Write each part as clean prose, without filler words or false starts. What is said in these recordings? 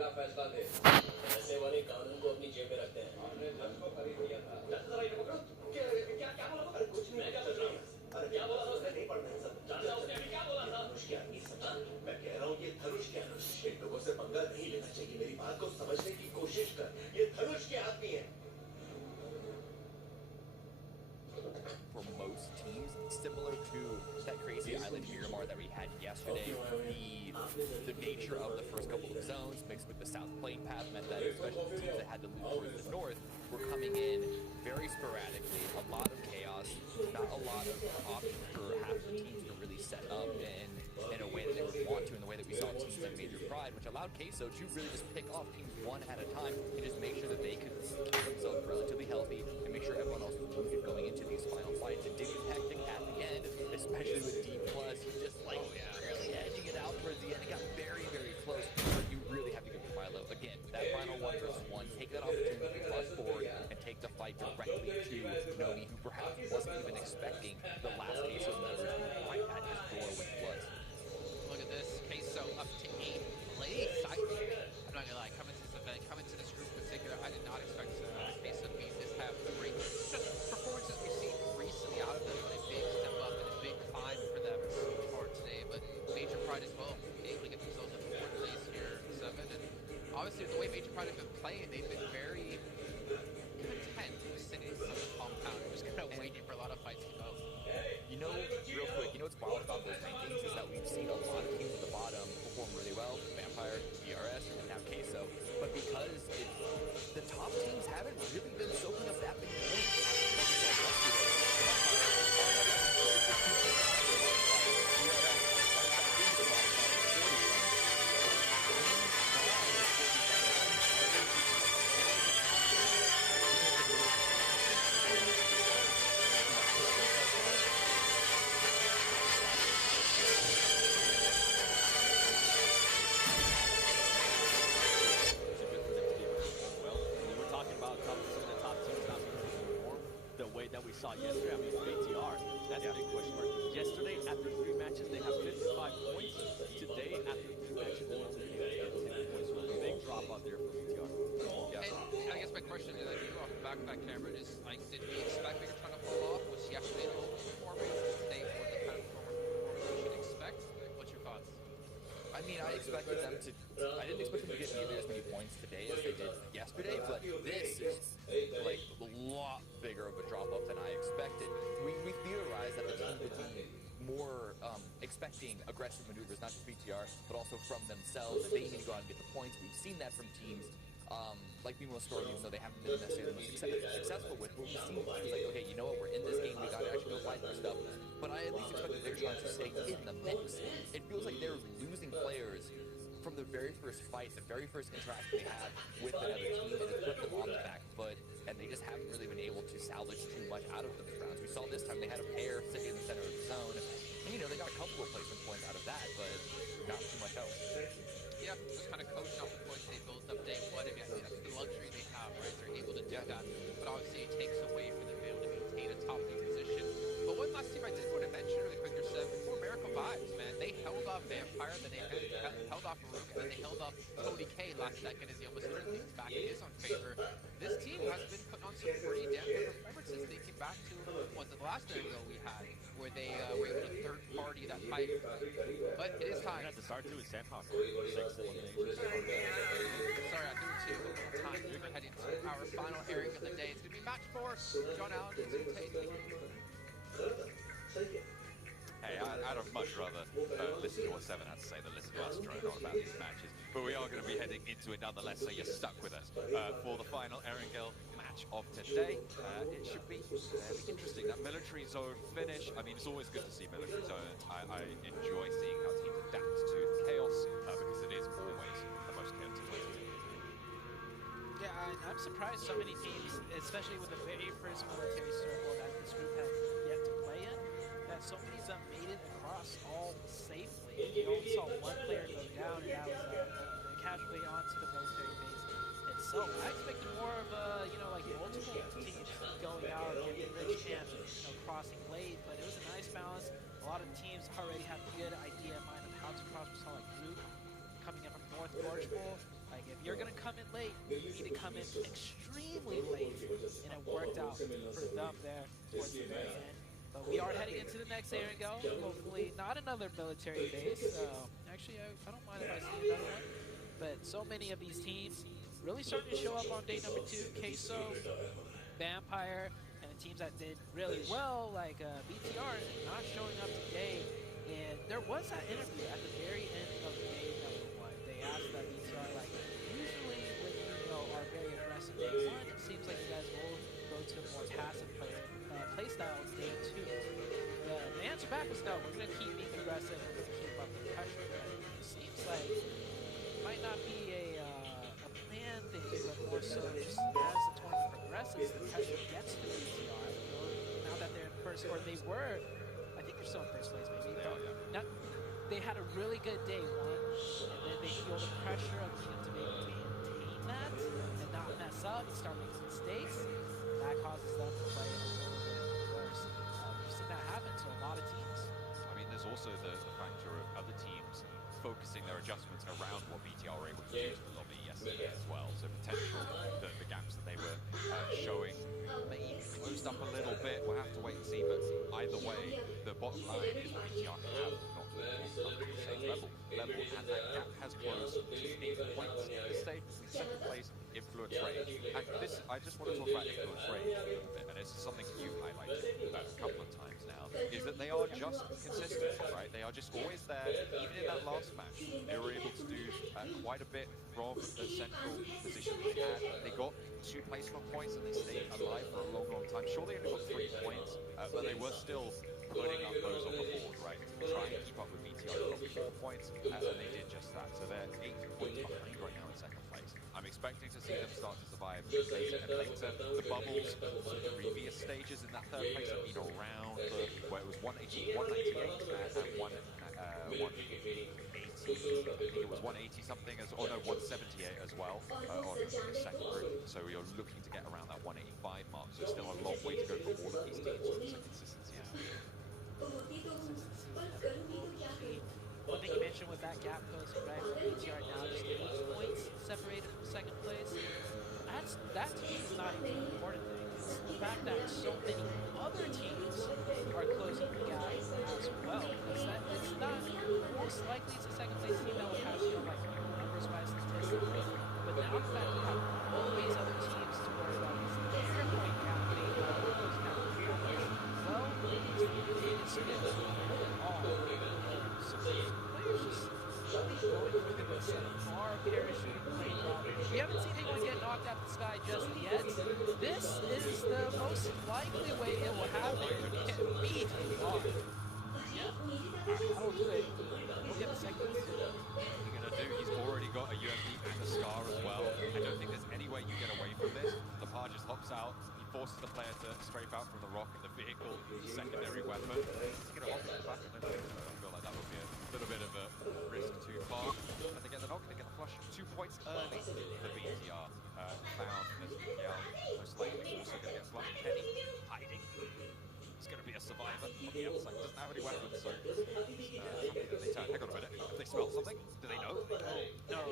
खिलाफ फैसला दे। ऐसे वाले कानून को अपनी जेब में रखते हैं। हमने जज को खरीद लिया था। जज जरा ये पकड़ो। क्या बोला? अरे कुछ नहीं। मैं क्या बोल रहा हूँ? अरे क्या बोला था उसने? नहीं पढ़ना है सब। जानता उसने अभी क्या बोला था? धनुष क्या नहीं समझा? मैं कह रहा हूँ ये धनुष क्या है? इन लोगों से पंगा नहीं लेना चाहिए। मेरी बात को समझने की कोशिश कर। ये धनुष के आदमी है। For most teams, similar to that crazy island Miramar that we had yesterday, the nature of the first couple of zones mixed with the south plane path meant that especially the teams that had to move towards the north were coming in very sporadically, a lot of chaos, not a lot of options for half the teams to really set up in a way that they would want to, in the way that we saw teams like Major Pride, which allowed Queso to really just pick off teams one at a time and just make sure that they could keep themselves relatively healthy and make sure everyone else was moving going into these final fights. It did get hectic at the end, especially with D+. He just like really edging it out towards the end. It got very, very close, but you really have to give it to Milo. Again, that final 1-1, take that opportunity to rush forward and take the fight directly to Nomi, who perhaps wasn't even expecting the last Queso members right at his door with Bloods. Look at this, Queso up to 8th place. I'm not gonna lie, coming to this event, coming to this group in particular, I did not expect Queso to be this have great just performances we've seen recently out of them. A big step up and a big climb for them so far today, but Major Pride as well, able to get themselves in 4th place here, 7, and obviously with the way Major Pride have been playing, they've been very content with sitting in the compound, just kind of waiting for a lot of fights to go. You know, real quick, you know what's wild about those rankings is that we've seen a lot of teams at the bottom perform really well, Vampire, DRS, and now Queso, but because the top teams haven't really been soaking up that many points. Saw yesterday, I mean, BTR, that's a big question mark. Yesterday, after 3 matches, they have 55 points. Today, after 3 matches, they're only able to get 10 points. So a big drop out there for BTR. Yeah. And I guess my question to you off the back of that, Cameron, is like, did we expect Megatron to fall off? Was yesterday the overperformance? Today more the kind of performance we should expect? What's your thoughts? I mean, I expected them to. I didn't expect them to get nearly as many points today as they did yesterday, but this is like a lot bigger of a drop off than I expected. We theorized that the team would be more expecting aggressive maneuvers, not just BTR, but also from themselves. That they need to go out and get the points. We've seen that from teams like Mimo Storm, even though they haven't been necessarily the most successful with. But we've seen teams like, okay, you know what, we're in this game, we got to actually go fight for stuff. But I at least expected Megatron to stay in the mix. It feels like they're losing players from the very first fight, the very first interaction they had with another team, and it put them on the back foot, and they just haven't really been able to salvage too much out of those rounds. We saw this time they had a pair sitting in the center of the zone, and you know, they got a couple of placement points out of that, but not too much else. Yeah, just kind of coaching off the points they built up day one. Again, that's the luxury they have, right? They're able to do that, but obviously it takes away from them being able to maintain a top league position. But one last team I did want to mention really quick, before Miracle Vibes, man, they held off Vampire, then they held off Rook, and then they held off Cody K last second as he almost turned things back in his own favor. This team has been putting on some pretty damn good performances. They came back to, was it the last video we had, where they were able to third party that fight. But it is time. At the start, too, is Sandhawk. 6 eliminations. Sorry, I threw 2 time. We're heading to our final airing of the day. It's going to be match 4. John Allen, Tate. Hey, I'd have much rather listen to what Seven had to say than listen to us drone on about these matches. But we are going to be heading into it nonetheless, so you're stuck with us for the final Erangel match of today. It should be very interesting. That military zone finish, I mean, it's always good to see military zones. I enjoy seeing how teams adapt to the chaos because it is always the most chaotic way to do it. Yeah, I'm surprised so many teams, especially with the very first military circle that this group has yet to play in, that so many of them made it across all safely. You only saw one player go down, and that was casually onto the military base itself. I expected more of like multiple teams going out and getting rich and crossing late, but it was a nice balance. A lot of teams already had a good idea in mind of how to cross. We saw like Rook coming up from North Gorge Bowl. Like if going to come in late, you need to come in extremely late. And it worked out for them there towards the very end. But we are heading into the next Erangel. Hopefully not another military base. Actually, I don't mind if I see another one. But so many of these teams really starting to show up on day number 2. Queso, Vampire, and the teams that did really well, like BTR, not showing up today. And there was that interview at the very end of day number 1. They asked that BTR, like, usually when our very aggressive day 1, it seems like you guys will go to a more passive play style day 2. The answer back was no, we're going to keep being aggressive, we're going to keep up the pressure. But it seems like it might not be a plan thing, but more so just as the tournament progresses, the pressure gets to BTR. Now that they're in first, or they were, I think they're still in first place maybe. They are, yeah. Now, they had a really good day 1, and then they feel the pressure of needing to be able to maintain that and not mess up and start making mistakes. That causes them to play a little bit worse. We've seen that happen to a lot of teams. I mean, there's also the factor of other teams focusing their adjustments around what BTR were able to do to the lobby yesterday as well. So potential the gaps that they were showing maybe closed up a little bit. We'll have to wait and see. But either way, the bottom line is BTR have not been on the same level, and that gap has closed to 8 points at this stage. Second place, influence range. And this, I just want to talk about influence range a little bit, and it's something you've highlighted a couple of times now, is that they are just consistent, right? They are just always there. Even in that last match, they were able to do quite a bit from the central position they had. They got 2 placement points and they stayed alive for a long, long time. Sure, they only got 3 points, but they were still putting up those on the board, right? Trying to keep up with BTR, dropping 4 points, and they did just that. So they're 8 points behind right now in second place. I'm expecting to see them start to survive later and later. The bubbles, the previous stages in that third place have been around where it was 180, 198 and 180. I think it was 180 something, 178 as well on the second group. So you're looking to get around that 185 mark. So still a long way to go for all of these teams. So consistency is key. One thing you mentioned was that gap closing, right? BTR now just 8 points separated from second place. That to me is not even an important thing. It's the fact that so many other teams are closing the gap as well. Because it's not most likely it's a second place team that will pass you on like numbers-wise statistically. But now the fact we have all these other teams to worry about is the 3-point gap, maybe all those gap well, it's all. So players just going for the good stuff. Are parachuting playing well. We haven't seen anyone get knocked out of the sky just yet. This is the most likely way it will happen. Beat on. Yeah. That'll do it. We'll get the second. What are you going to do? He's already got a UMP and a Scar as well. I don't think there's any way you get away from this. The par just hops out. He forces the player to strafe out from the rock in the vehicle, secondary weapon. He's going to hop in the back of it. I feel like that would be a little bit of a risk too far. And they get the knock, they get the flush. 2 points early. The BTR found as BTR most likely also going to get flushed. Kenny hiding. He's going to be a survivor on the other side. He doesn't have any weapons, so they turn. Hang on a minute. Have they smelled something? Do they know? No.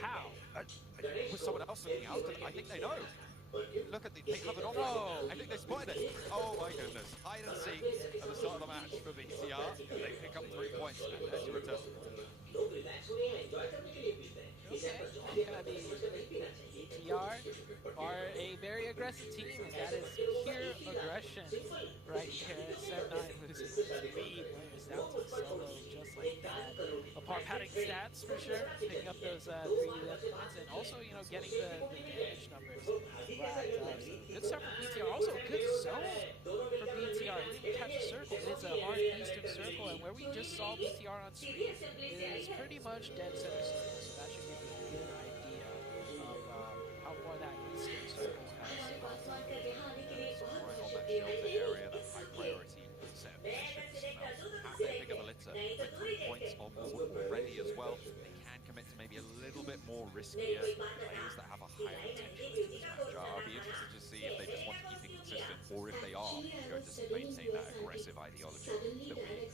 How? Was someone else looking out? I think they know. Look at they have an option. Oh. I think they spotted it. Oh my goodness. Hide and seek at the start of the match for BTR. They pick up 3 points and there's your return. Okay. BTR are a very aggressive team, and that is pure aggression right here. 7-9 losing 3 players down to solo just like that. Apart padding stats for sure, picking up those 3 left points, and also getting the damage numbers racked up. So good stuff from BTR. Also good zone for BTR. He didn't catch a circle. It's a hard eastern circle, and where we just saw BTR on screen is pretty much dead center circle. So that should give you a good idea of how far that eastern circle has gone. So right on that shelter area, that high priority set of positions. At the pick of the litter with 3 points on board already as well. They can commit to maybe a little bit more riskier players that have a higher potential into this match. I'll be interested to see if they just want to keep it consistent or if they are going to maintain that aggressive ideology that we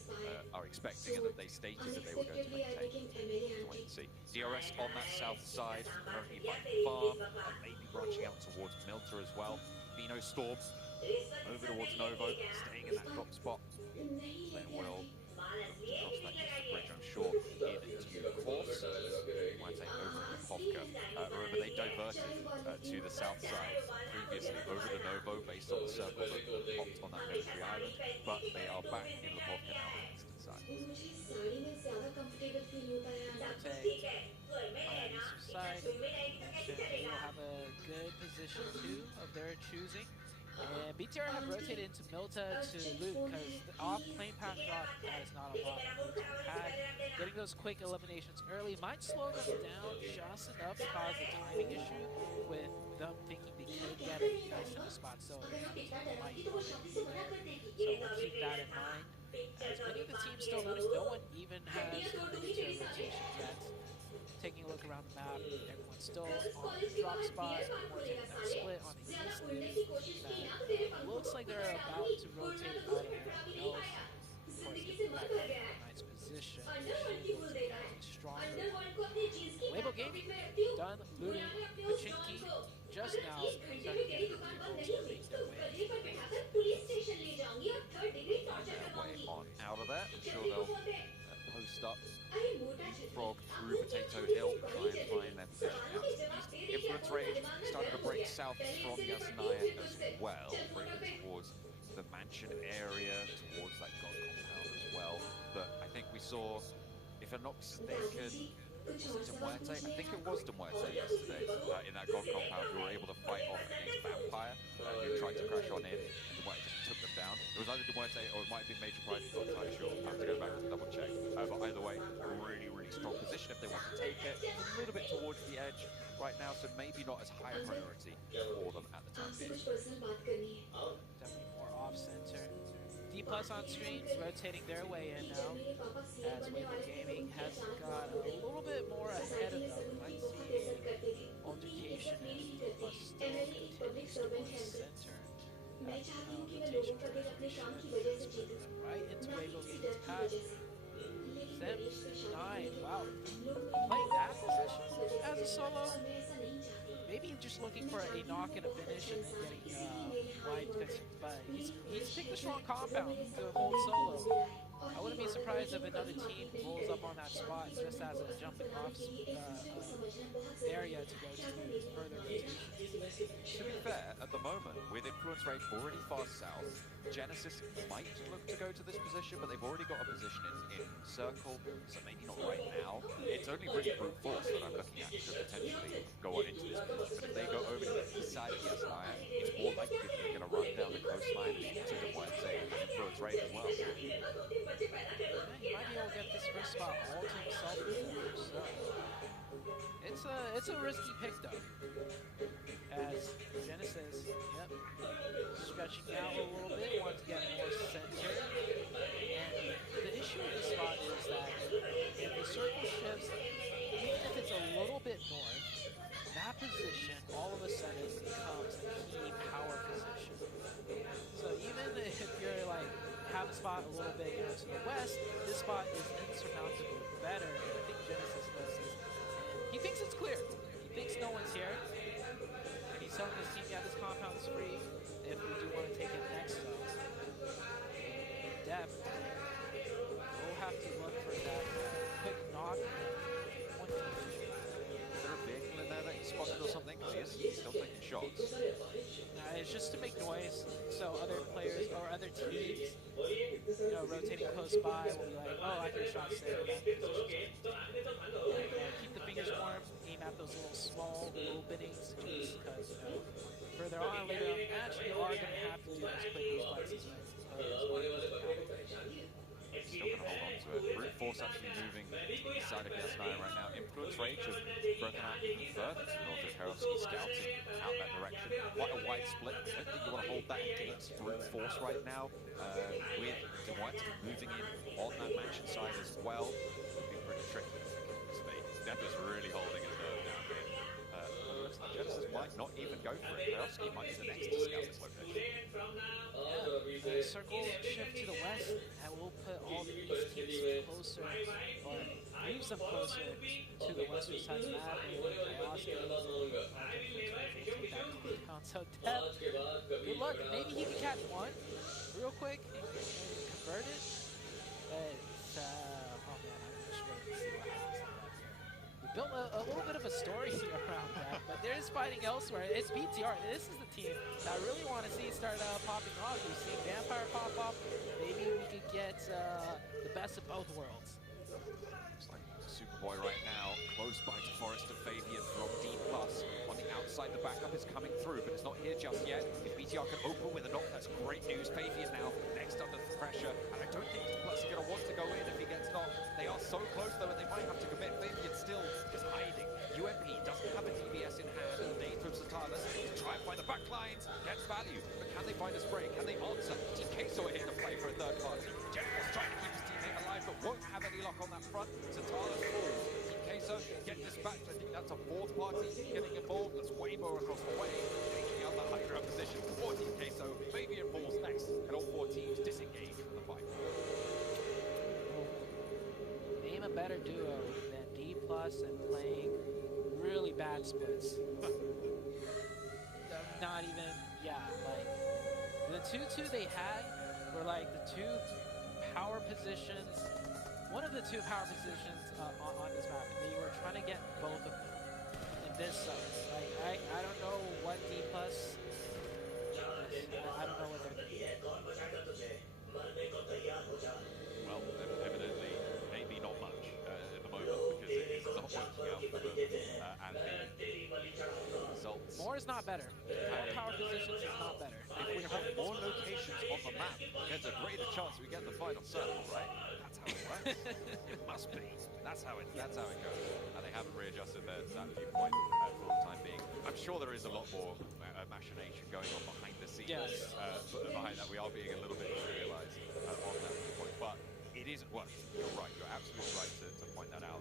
are expecting and that they stated that they were going to maintain. Wait and see. DRS on that south side, currently by Farm, maybe branching out towards Milta as well. Vino Storm over towards Novo, staying in that top spot. They will look to cross that eastern bridge, I'm sure, in due course. Might take over the Povka. Remember, they diverted to the south side previously over the Novo based on the circle that popped on that military island, but they are back in the Povka now on the eastern side. Side. They will have a good position too of their choosing. And BTR have rotated into Milta to loot because the off plane path drop, that is not a lot of loot to be had. Getting those quick eliminations early might slow them down just enough to cause a timing issue with them thinking they could get a nice enough spot. So we'll keep that in mind. As many of the teams still looting, no one even has moved to rotations yet. Taking a look around the map, everyone's still on the drop spot, more taking that split on the east. That looks like they're about to rotate out of everyone else. Of course, getting back in a nice position. Stronger. Label Gaming done looting Pachinki just now. Starting getting people to make their way on out of there. I'm sure they'll post up, frog through Potato Hill, try and find their position out to the east. Influence Rage started to break south from Yasnaya as well, breaking towards the mansion area, towards that god compound as well. But I think we saw, if I'm not mistaken, was it Demuerte? I think it was Demuerte yesterday in that god compound who were able to fight off against Vampire, who tried to crash on in, and Demuerte just took them down. It was either Demuerte or it might have been Major Pride, I'm not entirely sure. I'll have to go back to double check. But either way, a really, really strong position if they want to take it. A little bit towards the edge right now, so maybe not as high a priority for them at the time being. Definitely more off-center. D+ on streams rotating their way in now, as Label Gaming has got a little bit more ahead of them. Might see altercation as D+ still continues towards center. Rotation transmission, right into Label Gaming's path. Zem 9, wow. Playing that position as a solo. Maybe just looking for a knock and a finish and getting wide, but he's picked a strong compound to hold solo. I wouldn't be surprised if another team rolls up on that spot just as a jumping off area to go to further rotations. To be fair, at the moment, with Influence Rage already far south, Genesis might look to go to this position, but they've already got a position in circle, so maybe not right now. It's only really brute force that I'm looking at to potentially go on into this position, but if they go over to the east side of Yasnaya, it's more likely that they're going to run down the coastline and into the Wednesday and Influence Rage as well. Yeah, he might be able to get this first spot all to himself before, so it's a risky pick though. As Genesis, yep, stretching out a little bit, wants to get more center. And the issue with this spot is that if the circle shifts, even if it's a little bit north, that position all of a sudden becomes a key power position. So even if you're like have a spot a little bit to the west, this spot is insurmountably better. And I think Genesis knows this. And he thinks it's clear. He thinks no one's here. And he's telling his team, yeah, this compound is free if we do want to take it next zone. Definitely. We'll have to look for that quick knock. Is there a vehicle in there that he spotted or something? Because he's still taking shots. It's just to make noise, so other players or other teams, you know, rotating close by will be like, oh, I hear shots there. Keep the fingers warm, aim at those little small openings, just because, you know, further on later on the match, you are going to have to do those quick reflexes. Still going to hold on to it. Brute Force actually moving to the east side of Yasnaya right now. Influence Rage have broken out even further to the north of Herovsky, scouting out that direction. Quite a wide split. I don't think you want to hold that against Brute Force right now. With Dwight moving in on that mansion side as well. Would be pretty tricky. Death is really holding his nerve down here. Looks like Genesis might not even go for it. Kowalski might be the next to scout this location. Yeah, circle shift to the west, that will put all the east teams closer, or moves them closer to the western side of the map. And Oscar will take that compound. So Deb, good luck. Maybe he can catch one real quick and convert it. But oh man, I'm just waiting to see what happens to that here. We built a little bit of a story around that, but there's fighting elsewhere. It's BTR. This is the team that I really want to see start popping off. We've seen Vampire pop off. Maybe we could get the best of both worlds. Looks like Superboy right now, close by to Forest of Fabian from D+. On the outside, the backup is coming through, but it's not here just yet. If BTR can open with a knock, that's great news. Fabian now next under pressure, and I don't think D+ are going to want to go in if he gets knocked. They are so close, though, and they might have to commit. Fabian still just hiding. UMP doesn't have a DBS in hand, and the nade from Satalis to try and find the back lines, gets value, but can they find a spray? Can they answer? TKSO are here to play for a third party. Jeff's trying to keep his teammate alive, but won't have any luck on that front. Satalis falls. TKSO getting dispatched. I think that's a fourth party getting involved. That's Weibo across the way, taking out the Hydra position for TKSO. Fabian falls next, and all four teams disengage from the fight. Name a better duo than D+ and playing really bad splits. Not even, yeah, like the 2-2 they had were like the two power positions, one of the two power positions on this map, and they were trying to get both of them in this zone. Like, I don't know what D+, I don't know what they're thinking. Well, evidently, maybe not much at the moment, because it is not working out for them, and the results. More is not better. More power positions is not better. If we have more locations on the map, there's a greater chance we get the final circle, right? That's how it works. It must be. That's how it goes. And they haven't readjusted that viewpoint for the time being. I'm sure there is a lot more machination going on behind the scenes. Yes. Behind that, we are being a little bit serialized on that viewpoint, but it isn't working. You're right. You're absolutely right to point that out.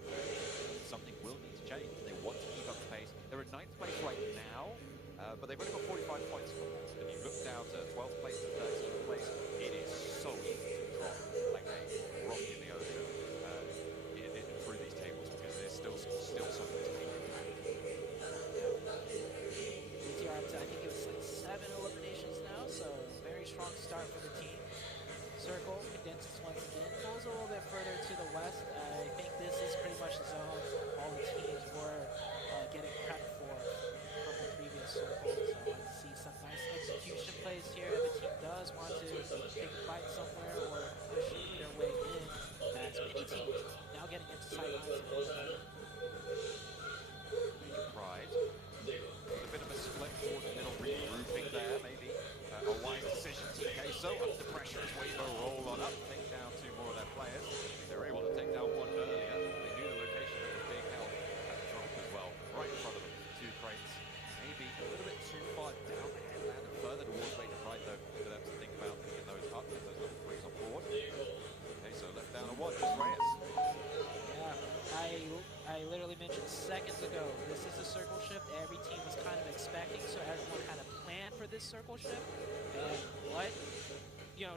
Something will need to change. They want to keep up the pace. They're in 9th place right now, but they've only got 45 points. If you look down to 12th place to 13th place, it is so easy to drop like a rock in the ocean through these tables, because there's still something to keep. BTR up to, I think it was like 7 eliminations now, so very strong start for the team. Circle condenses once again, pulls a little bit further to the west. I think this is pretty much the zone all the teams were getting prepped for from the previous circle. So I see some nice execution plays here. The team does want to take a fight somewhere or push their way in. That's many teams now getting into sidelines. Pride. A bit of a split towards the middle, regrouping there, maybe. A wise decision. TKSO under pressure as Weibo roll on up, take down 2 more of their players. They were able to take down 1 earlier. They knew the location that was being held at the drop as well. Right in front of them, 2 crates. Maybe a little bit too far down the headland and further towards Lake Pride, though, for them to think about picking those up, get those level 3s on board. Okay, so left down to 1, just Reyes. I literally mentioned seconds ago, this is a circle shift every team was kind of expecting, so everyone had a plan for this circle shift. And what,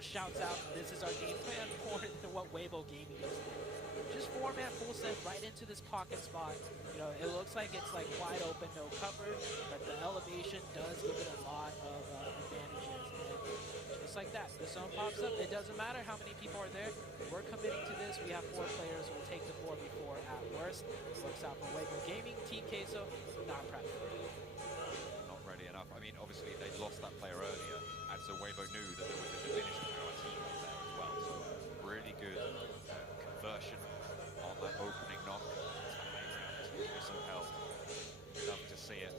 shouts out, this is our game plan more than what Weibo Gaming is. Just 4-man full set right into this pocket spot. It looks like it's like wide open, no cover, but the elevation does give it a lot of advantages. And just like that, the zone pops up. It doesn't matter how many people are there. We're committing to this. We have 4 players. We'll take the 4 before at worst. Works out for Weibo Gaming. TKSO, not prepped for it. Not ready enough. I mean, obviously, they lost that player earlier, and so Weibo knew that there was a diminished power team up there as well. So really good conversion on that opening knock. TKSO held. Love to see it.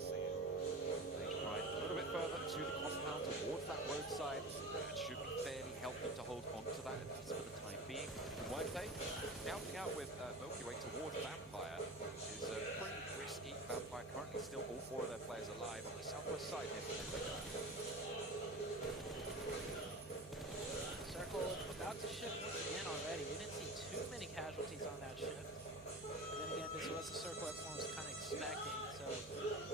Right, a little bit further to the compound, towards that roadside. It should be fairly healthy to hold on to that, at least for the time being. And White scouting out with Milky Way towards Vampire is pretty risky. Vampire currently still all 4 of their players alive on the southwest side here. Circle about to shift once again already. We didn't see too many casualties on that shift. But then again, this was a circle everyone was kind of expecting, so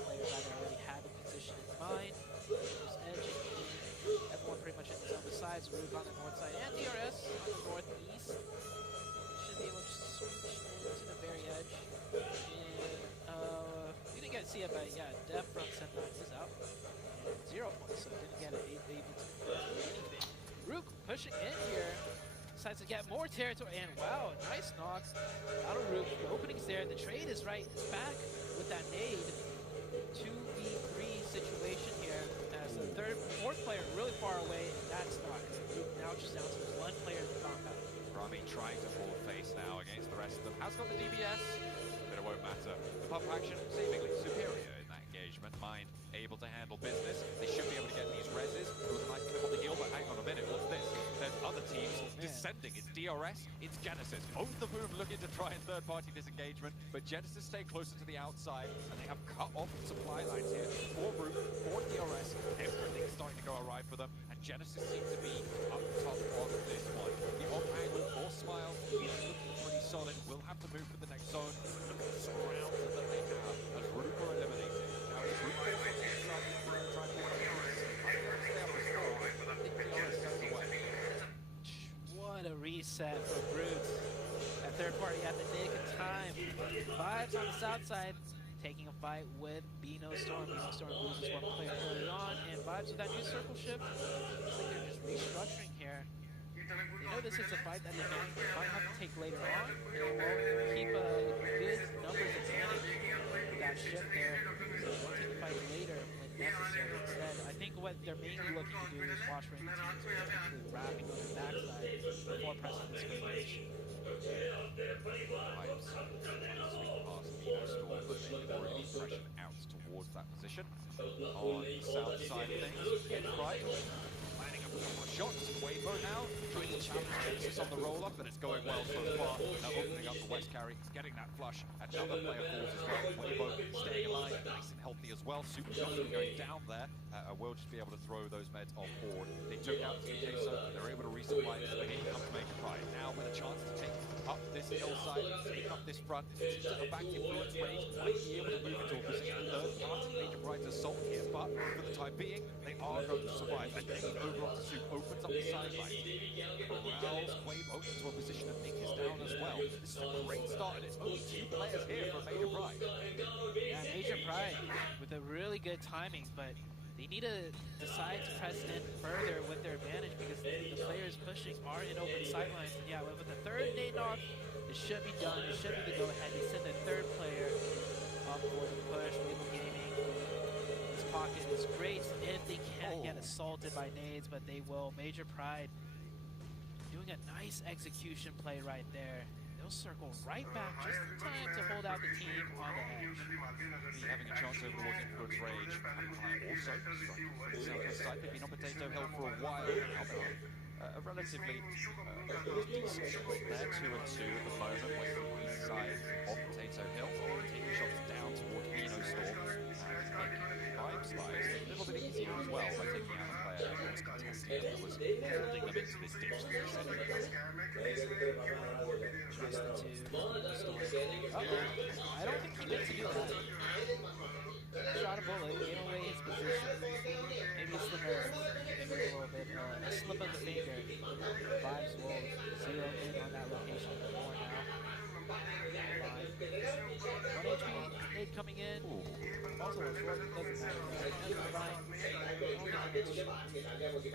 players either already had the see it, but yeah, Def from Senpai is out. 0 points, so didn't get able to do anything. Rook pushing in here. Decides to get more territory, and wow, nice knock out of Rook. The opening's there. The trade is right back with that nade. 2v3 situation here as the fourth player really far away, and that's not good. Rook now just down to one player in the compound. Rami trying to fall face now against the rest of them. Has got the DBS, but it won't matter. The pump action seemingly superior in that engagement. Mine able to handle business. They should be able to get these reses. It was a nice clip on the heel, but hang on a minute, what's this? There's other teams descending. It's DRS, it's Genesis. Both of whom looking to try and third-party disengagement, but Genesis stay closer to the outside, and they have cut off supply lines here. For Root, for DRS, everything's starting to go awry for them, and Genesis seems to be up top of this one. The off-angle for Smile is looking pretty solid. Will have to move for the next zone. Look at the surround that they have as Root are eliminated. Now it's Root force on the inside. We're going to try and pull it. What a reset for Brutes. That third party at the nick of time. Vibes on the south side, taking a fight with Bino Storm. Bino Storm loses one player early on, and Vibes with that new circle shift. Looks like they're just restructuring here. You know this is a fight that they might have to take later on. They will keep a good numbers advantage with that shift there. So they won't take the fight later when necessary. Instead, I think what they're mainly looking to do is watch for any teams potentially wrapping on the backside before pressing this range. Pipes sweep past Bino Storm, but they've already pressured out towards that position. On the south side of things, it's right. Landing up a couple of shots. Weibo now trying to challenge Genesis on the roll-up, and it's going well so far. Now opening up the West carry, getting that flush. Another player falls as well. Weibo staying alive, nice and healthy as well. Super shots going down there. Will just be able to throw those meds on board. They took out the Queso, they're able to resupply this, but here comes Make a Pride. Now with a chance to take up this hillside, take up this front, to the back influence range, might be able to move into a position. Third party Major Pride's assault here, but for the time being, they are going to survive. And then over onto Soup, opens up the sideline. Corrals Quavo into a position, and Nick is down as well. This is a great start, and it's only 2 players here from Major Pride. Yeah, Major Pride with a really good timing, but they need to decide to press in further with their advantage because the players pushing are in open sidelines. And yeah, with the third nade knock, it should be done. It should be the go-ahead. They send the third player up for the push. Wiggle Gaming. His pocket is great if they can't get assaulted by nades, but they will. Major Pride doing a nice execution play right there. They'll circle right back just in time to hold out the team on the edge. Having a chance over towards Influence Rage. Empire also striking from the southwest side. They've been on Potato Hill for a while now. A relatively decent split there, 2-2 at the moment with the east side of Potato Hill. Taking shots down towards Bino Storm. Making Vibes lives a little bit easier as well by taking out a player who was contesting it, that was holding them into this ditch that they said they were. I don't think he meant to do that. Shot a bullet, gave away his position. Maybe it's the nerves. Maybe a little bit a slip of the finger. Vibes will zero in on that location more now. 1 HP, nade coming in. Also, it's what doesn't matter.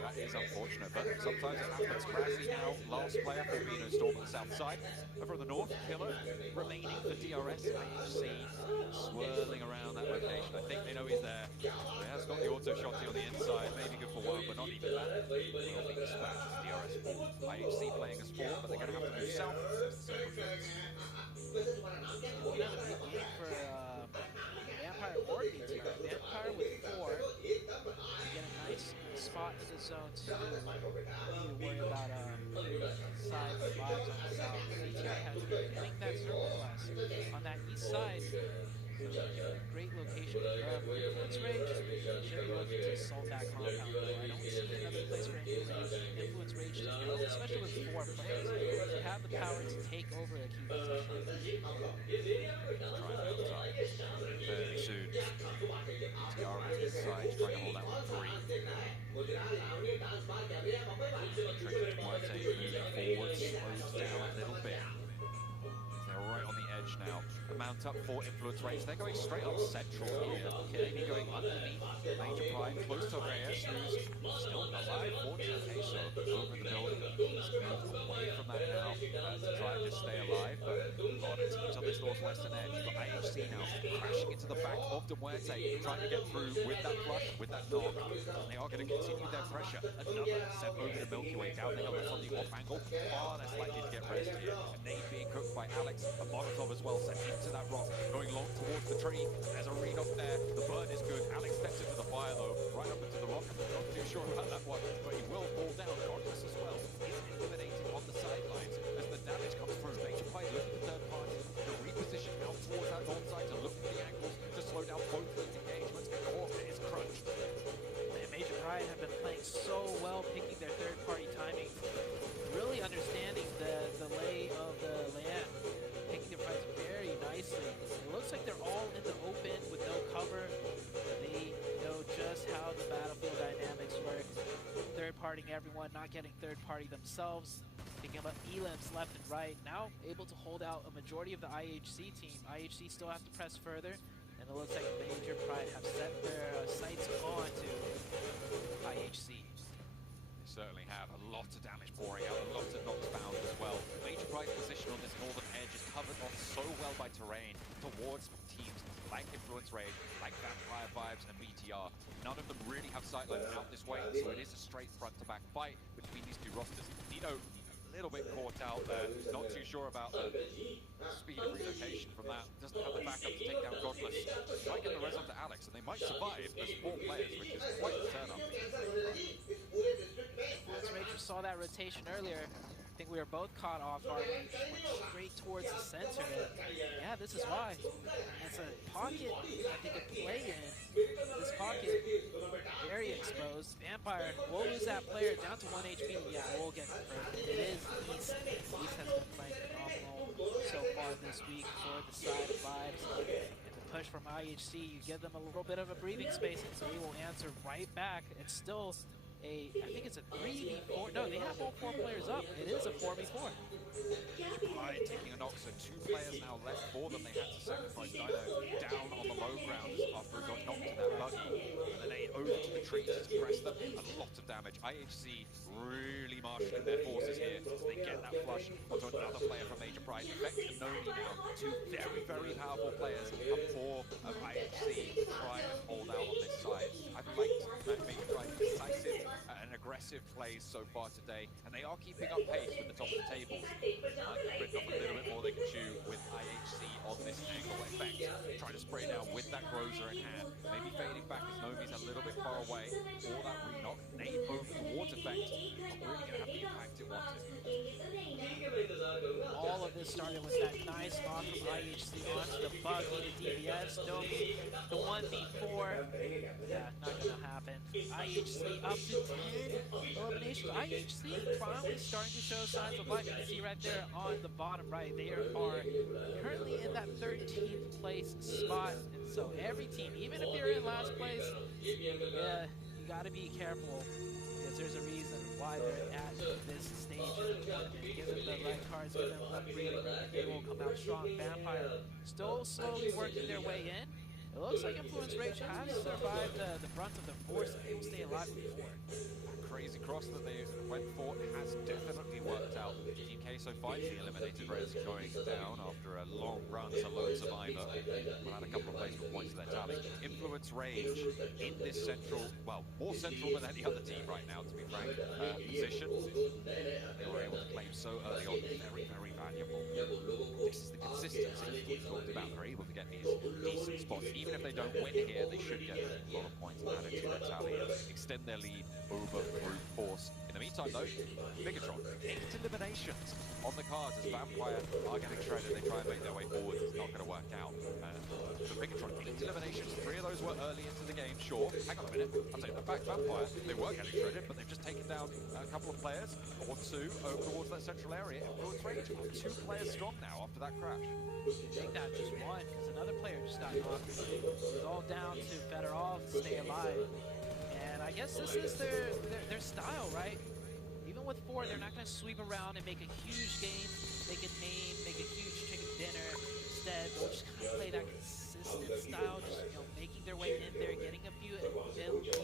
That is unfortunate, but sometimes it happens. Bradley now, last player for Bino Storm on the south side. Over on the north, Killer remaining for DRS. IHC swirling around that location. I think they know he's there. He has got the auto shotty on the inside. Maybe good for one, but not even that. Will be dispatched as DRS fall. IHC playing as 4, but they're going to have to move south. Another big game for Vampire or BTR. Vampire with 4. They get a nice spot in the zone too. Need to worry about side vibes on the south. BTR has been getting that circle class on that east side. Great location to grab Influence Rage. Should be looking to assault that compound though. I don't see another place for Influence Rage to go, especially with 4 players. You have the power to take over a key position. Fairly soon. TR on his side, trying to hold that with 3. Tricky Duarte moving forward, slows down a little bit. They're right on the edge now. mount up for Influence Rage. They're going straight up central here. Maybe going underneath Major Pride, close to Reyes, who's still alive, fortunately. So over in the building, he's moved away from that now to try and just stay alive. But a lot of teams on this northwestern edge. You've got IHC now crashing into the back of Demuerte, trying to get through with that flush, with that knock. And they are going to continue their pressure. Another sent over the Milky Way down the hill. That's on the off angle. Far less likely to get rest here. A nade being cooked by Alex. A Molotov as well sent into that rock. Going long towards the tree. There's a read up there. The burn is good. Alex steps into the fire though. Right up into the rock. I'm not too sure about that one. But he will fall down. Godless as well. He's eliminated on the sidelines as the damage comes through. Major Pride looking at the third party. To reposition out towards that north side. To look at the angles. To slow down both these engagements. Corvette is crunched. Man, Major Pride have been playing so well, picking their third-party timing, really understanding the lay of the land, picking their fights very nicely. It looks like they're all in the open with no cover. They know just how the battlefield dynamics work. Third-partying everyone, not getting third-party themselves, picking up elims left and right. Now able to hold out a majority of the IHC team. IHC still have to press further. And it looks like Major Pride have set their sights on to IHC. They certainly have a lot of damage pouring out, a lot of knocks found as well. Major Pride's position on this northern edge is covered off so well by terrain towards teams like Influence Rage, like Vampire Vibes and BTR. None of them really have sightlines out this way, so it is a straight front-to-back fight between these two rosters. Nino, a little bit caught out there, not too sure about the speed of relocation from that. Doesn't have the backup to take down Godless. Might get the res onto Alex, and they might survive as 4 players, which is quite the turn-up. Influence Rage saw that rotation earlier. I think we were both caught off guard. We just went straight towards the center. Yeah, this is why. It's a pocket that they could play in. This pocket, very exposed. Vampire will lose that player down to 1 HP. Yeah, we'll get confirmed. It is East. East has been playing phenomenal so far this week for the side of Vibes. And the push from IHC, you give them a little bit of a breathing space, and so he will answer right back. It's still I think it's a 3v4. No, they have all 4 players up. It is a 4v4. Pride taking a knock, so 2 players now left for them. They had to sacrifice Dino down on the low ground after he got knocked in that buggy. And then they over to the trees to press them. A lot of damage. IHC really marshalling their forces here as they get that flush onto another player from Major Pride. Effect and Noni now. 2 very, very powerful players. A 4 of IHC trying to hold out on this side. I've liked that Major Pride decisive and aggressive plays so far today, and they are keeping up pace with the top of the table. Bitten off a little bit more they can chew with IHC on this angle. Effect trying to spray down with that Grozer in hand, maybe fading back as Nomi's a little bit far away for that re-knock. Nade over towards Effect, not really going to have the impact it wanted. All of this started with that nice knock from IHC onto the buggy to DBS. Nomi, the 1v4. Yeah, not gonna happen. IHC up to 10 eliminations. IHC finally starting to show signs of life. You can see right there on the bottom right, they are currently in that 13th place spot. And so every team, even if you're in last place, yeah, you gotta be careful. Because there's a reason why they're at this stage of the tournament. Give them the right cards, give them the breathing room, and they will come out strong. Vampire still slowly working their way in. It looks like Influence Rage has survived the brunt of the force, and they will stay alive before. Crazy cross that they went for has definitely worked out. Team Queso finds the eliminated Reds going down after a long run as a lone survivor. We'll add a couple of placement points to their tally. Influence Rage in this central, well, more central than any other team right now, to be frank, position. They were able to claim so early on. Very, very valuable. This is the consistency we talked about. They're able to get these decent spots. Even if they don't win here, they should get a lot of points added to their tally and extend their lead over brute force. In the meantime, though, Bigatron, 8 eliminations on the cards as Vampire are getting shredded. They try and make their way forward. It's not going to work out. For Bigatron, 8 eliminations. 3 of those were early into the game, sure. Hang on a minute. I'll take that back. Vampire, they were getting shredded, but they've just taken down a couple of players, or 2, over towards that central area. Influence Rage, 2 players strong now after that crash. Take that, just 1, because another player just got knocked. It's all down to Fedorov to stay alive. And I guess this is their style, right? Even with 4, they're not going to sweep around and make a huge game, make a name, make a huge chicken dinner. instead they'll just kind of play that consistent style, just making their way in there, getting a few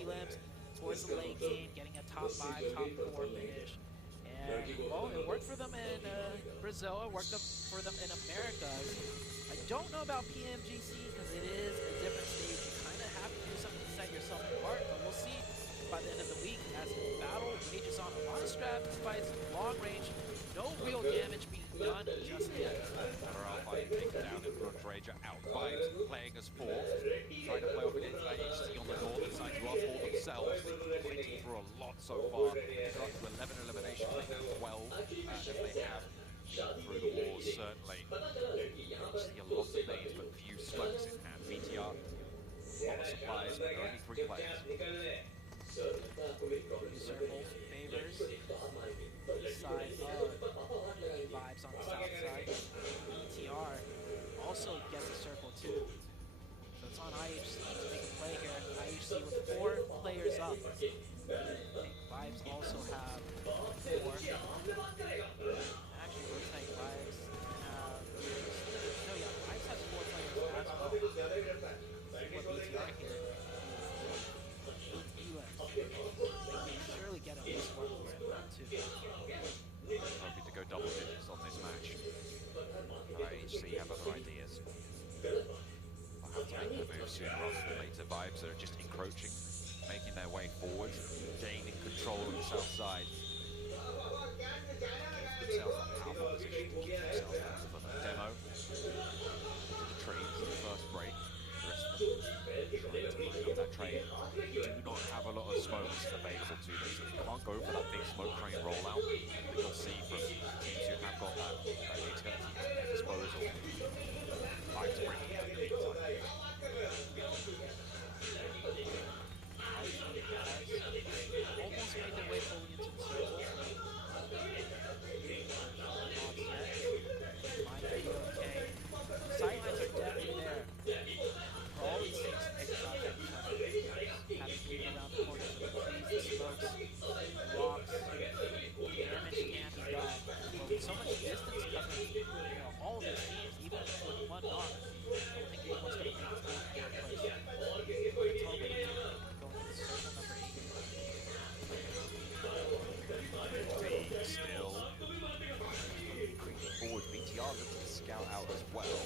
elims towards the late game, getting a top 5, top 4 finish. And well, it worked for them in Brazil, it worked for them in America. I don't know about PMGC because it is a different stage. You kind of have to do something to set yourself apart, but we'll see by the end of the week as the battle rages on. A lot of strategy fights, long range, no real damage being done just yet. Better Alpine taken down in front, Rager out. Vibes playing as 4, trying to play off against AHC on the northern side, who are 4 themselves. Fighting through a lot so far. They've got to 11 elimination, right now 12, as they have through the wars, certainly. See a lot of names, but few smokes in hand. BTR, a lot of supplies, but there are only 3 players. Circle favors side of Vibes on the south side. BTR also gets a circle too. So it's on IHC to make a play here. IHC with 4 players up. I think Vibes also have 4. Actually, looks like Vibes have... No, yeah, Vibes has 4 players as well. What BTR here? They can surely get at least 1 more in round 2. Hoping to go double digits on this match. IHC have other ideas. I'll have to make their move sooner rather than later. Vibes are just encroaching, making their way forward, gaining control on the south side. Themselves in a powerful position to keep themselves out of the demo. Into the trees, the first break. The rest of them trying to line up that train. Do not have a lot of smokes available to them, so if you can't go for that big smoke train rollout that you'll see from teams who have got that utility at their disposal. Vibes breaking out in the meantime. Almost made their way fully into the circle. Might be okay. Sidelines are definitely there. For all these things to take a shot at each other. Having people around the corners of the trees, the smokes, rocks, damage can be done. But with so much distance covering, all of these teams, even with 1 knock, I don't think anyone's going to make it to the 4th place. Totally going to circle number 8. Still creeping forward. BTR looking to scout out as well,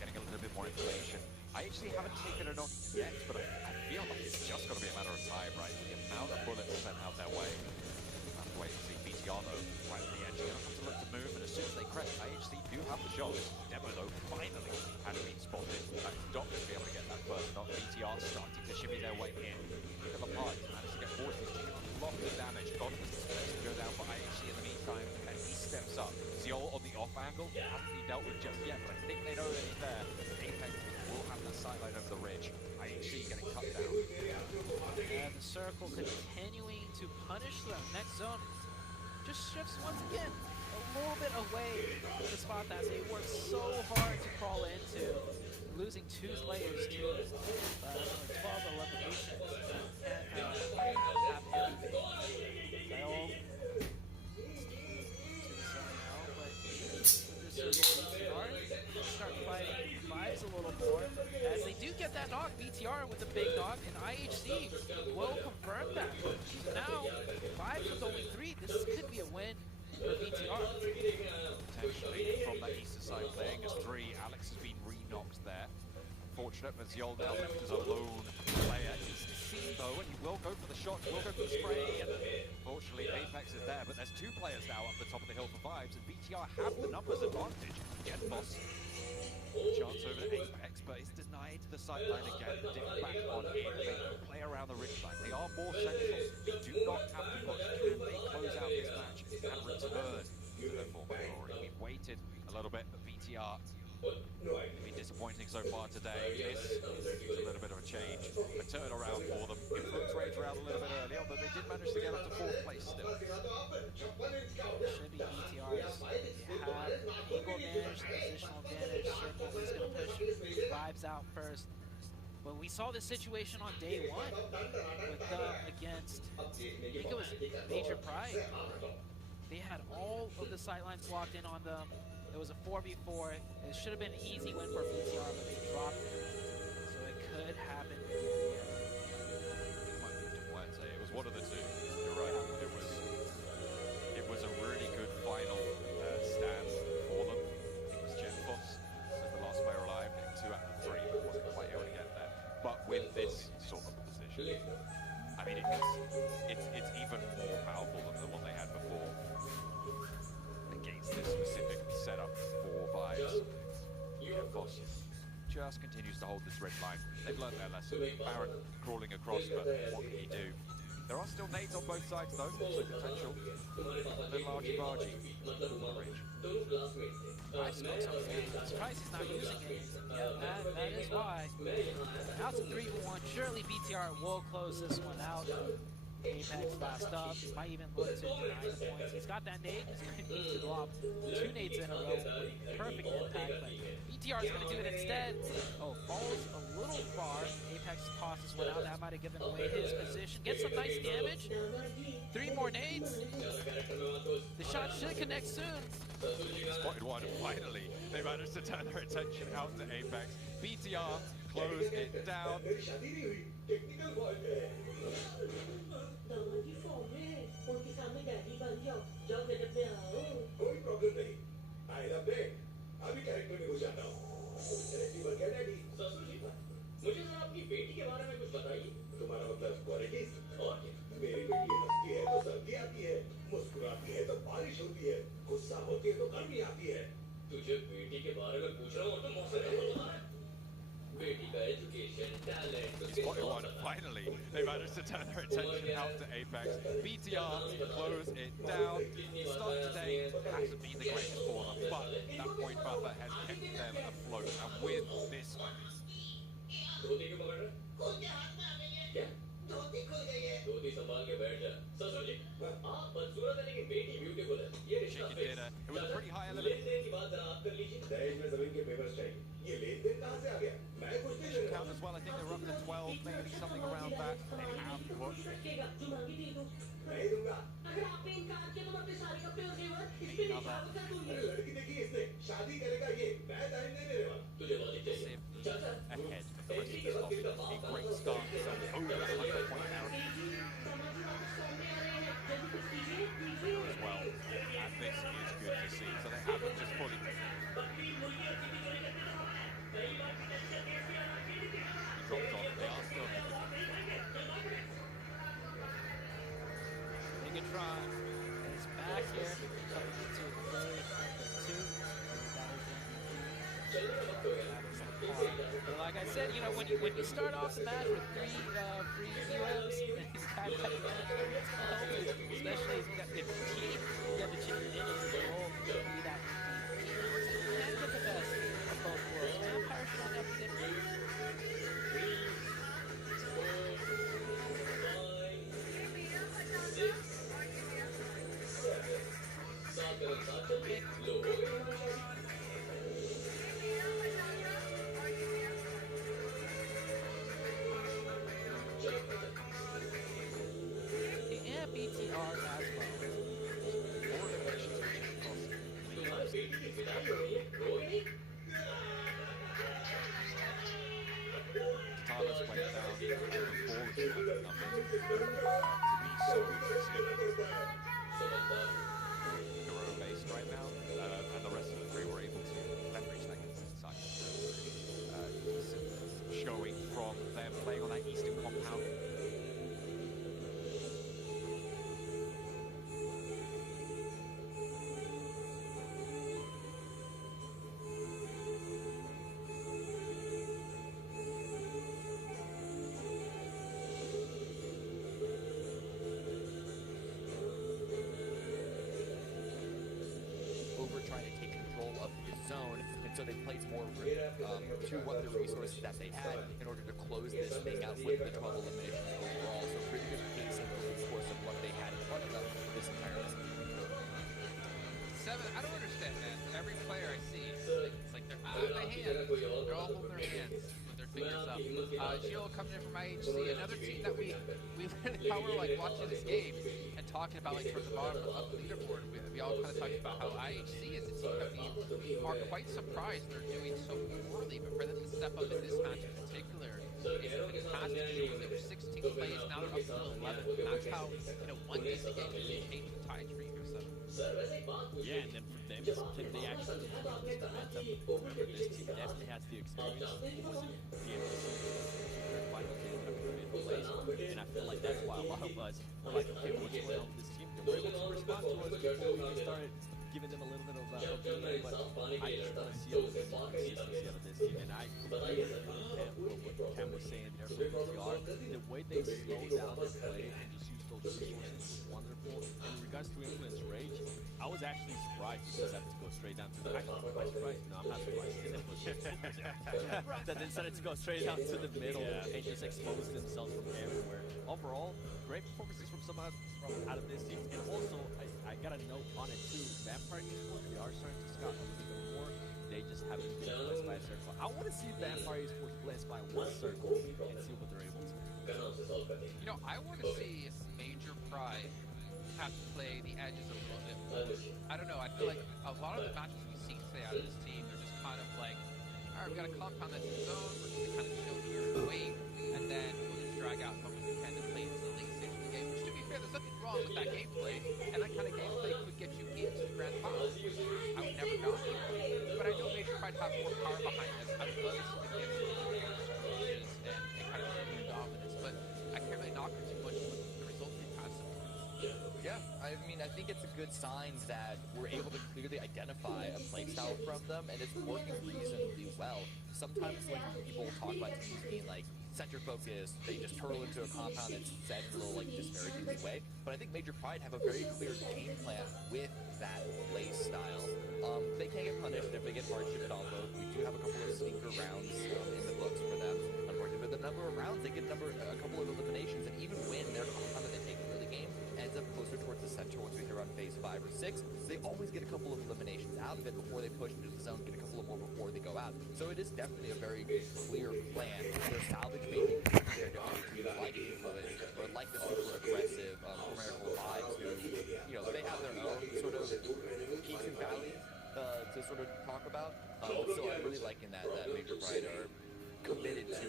getting a little bit more information. I actually haven't taken it on yet, but I feel like it's just going to be a matter of time, right? With the amount of bullets sent out their way. We'll have to wait and see. BTR though, right at the edge, going to have to look to move, and as soon as they crest, IHC do have the shot. Demo though, finally had been spotted. Doc to be able to get that first knock. BTR starting to shimmy their way in. Look at the part, managed to get forward. He's taking a lot of damage. God was expected to go down for IHC in the meantime, and he steps up. Ziol on the off angle, hasn't been dealt with just yet, but I think they know that he's there. Apex will have that sideline over the ridge. IHC getting cut down. And the circle continuing to punish them. Next zone just shifts once again a little bit away from the spot that they worked so hard to crawl into. Losing 2 players too. But 12 eliminations can't have everything. They'll start fighting Vibes a little more as they do get that knock. BTR with a big knock, and IHC will confirm that. So now Vibes with only 3. This could be a win for BTR. Potentially from that eastern side playing as 3. Alex has been re-knocked there. Unfortunate, but Ziol now left as a lone player. He's seen though, and he will go for the shots, will go for the spray. And unfortunately, Apex is there, but there's 2 players now up the top of the hill for Vibes, and BTR have the numbers advantage. Get boss. Chance over to Apex, but it's denied to the sideline again. The dip back on in. They play around the ridgeline. They are more central. They do not have to push. Can they close out this match and return to their former glory? We've waited a little bit, but BTR been disappointing so far today. This is a little bit of a change, a turnaround for them. Influence Rager out a little bit earlier, but they did manage to get up to 4th place still. Should be BTRs. You have equal advantage, positional advantage. Circle is going to push Vibes out first. But we saw this situation on day 1 with them against, I think it was Major Pride. They had all of the sidelines blocked in on them. It was a 4v4. It should have been an easy win for BTR, but they dropped it. So it could happen near the end. It was one of the two. You're right. It was a really good final stand for them. It was Genfoss as the last player alive, getting 2 out of 3, but wasn't quite able to get there. But with this sort of position, I mean, it's even more powerful than the one they had before. Against this specific setup for Vibes, Genfoss just continues to hold this red line. They've learned their lesson. Baron crawling across, but what can he do? There are still nades on both sides though, so potential. A little argy-bargy. I smoke something. I'm surprised he's not using it. Yeah, that is why. Now it's a 3-1. Surely BTR will close this one out. Apex last up. Might even look to deny the points. He's got that nade. He's going to need to drop 2 nades in a row. Perfect impact, but BTR is going to do it instead. Oh, falls a little far. Apex tosses one out. That might have given away his position. Gets some nice damage. 3 more nades. The shot should connect soon. Spotted one, and finally they managed to turn their attention out to Apex. BTR close it down. कोई problem नहीं। I love day. अभी character में घुस जाता हूँ। ससुर जी, मुझे जरा अपनी बेटी के बारे में कुछ बताइए। तुम्हारा मतलब क्वालिटीज? और क्या? मेरी बेटी हंसती है तो सर्दी आती है, मुस्कुराती है तो बारिश होती है, गुस्सा होती है तो गर्मी आती है। तुझे बेटी के बारे में पूछ रहा हूँ तो मुझसे नहीं बता रहा है। बेटी का education, talent, Spotted one, finally they managed to turn their attention out to Apex. BTR close it down. Start today hasn't been the greatest for them, but that point buffer has kept them afloat. And with this, धोती क्यों पकड़ रहे? खुद के हाथ में आ गई है। क्या? धोती खुल गई है। धोती संभाल के बैठ जा। ससुर जी, आप बदसूरत है लेकिन बेटी ब्यूटीफुल है। ये रिश्ता chicken dinner, it was a pretty high element. लेन-देन की बात जरा आप कर लीजिए। दहेज में जमीन के पेपर्स चाहिए। ये लेन-देन कहाँ से आ गया? मैं कुछ नहीं ले रहा। Count as well, I think they're up to 12, maybe something around that. They have put नहीं दूंगा। अगर आपने इनकार किया तो मैं अपने सारे कपड़े और जेवर इसमें निकाल कर दूंगी। लड़की देखी इसने, शादी करेगा ये। मैं टाइम नहीं देने वाला। तुझे लॉजिक चाहिए। चाचा, ahead of the rest of this offense. A great start, so over the 100-point mark as well. And this is good to see. So they haven't just fully... He dropped off. They are still there. Make a try. He's back here. Coming into play number 2. But like I said, you know, when you start off Smash with 3 free UMs, and he's kind of like, especially if you got the team, you got the chicken dinner, the whole be that team. You can get the best of both worlds. Vampire showing up again. And BTR as well. Tyler's played down before the numbers to be so hero-based right now, and the rest of the 3 were able to leverage that inside. Showing from them playing on that eastern compound. Trying to take control of the zone, and so they played more to what the resources that they had in order to close this thing out with the 12 eliminations overall. So pretty good pacing over the course of what they had in front of them this entire season. 7, I don't understand, man. Every player I see, it's like they're holding their hand. They're all holding their hands with their figures up. Gio coming in from IHC, another team that we literally how we're like watching this game and talking about like towards the bottom of the leaderboard. We all kind of talked about how IHC is a team that we are quite surprised they're doing so poorly, but for them to step up in this match in particular is fantastic. They were 16th place, now they're up to 11th, and that's how one decent game can change the tides for you. So. Yeah, and then for them, can they actually keep this momentum? Remember, this team definitely has the experience. It wasn't PMCO. Their finals they ended up in fifth place, and I feel like that's why a lot of us were like, okay, what's going on with this team? They were able to respond to us before we even started giving them a little bit of opinion, but I just want to see a little bit more consistency out of this team, and I completely agree with Cam, what Cam was saying there for PTR. The way they slow down their play and just use those resources is wonderful. And in regards to Influence Rage, I was actually surprised because I had to go straight down to the middle. Am I surprised? No, I'm not surprised. That they decided to go straight down to the middle and just expose themselves from everywhere. Overall, great performances from some out of this team. And also, I got a note on it too. Vampire Esports, they are starting to scout a little bit more. They just haven't been blessed by a circle. I want to see Vampire Esports blessed by one circle and see what they're able to. I want to see Major Pride have to play the edges a little bit more. I don't know. I feel like a lot of the matches we see today out of this team, they're just kind of like, all right, we got a compound that's in zone. We're just kind of chill here and wait, and then we'll just drag out as much as we can and play into the late stage of the game. Which, to be fair, there's nothing wrong with that gameplay, and that kind of gameplay could get you into the grand final. I would never knock it, but I know Major Pride have more power behind this. I would love to see them get more skirmishes and kind of show their dominance, but I can't really knock it too much with the results we've had so far. Yeah, I mean, I think it's a good sign that we're able to clearly identify a playstyle from them, and it's working reasonably well. Sometimes when people talk about teams being like center focused, they just turtle into a compound that's set in a little like disparaging way. But I think Major Pride have a very clear game plan with that play style. They can't get punished if they get hardship combo. We do have a couple of sneaker rounds in the books for them. Unfortunately, with the number of rounds, they get a couple of eliminations, and even when their compound that they take early game ends up closer towards the center once we hit around phase 5 or 6, they always get a couple of eliminations out of it before they push into the zone, get a couple of more before they go out. So it is definitely a very clear plan. Their salvage may be compared to other teams like Influence or like the super aggressive Miracle Vibes who, they have their own sort of peaks and valleys to sort of talk about. So I'm really liking that Major Pride are committed to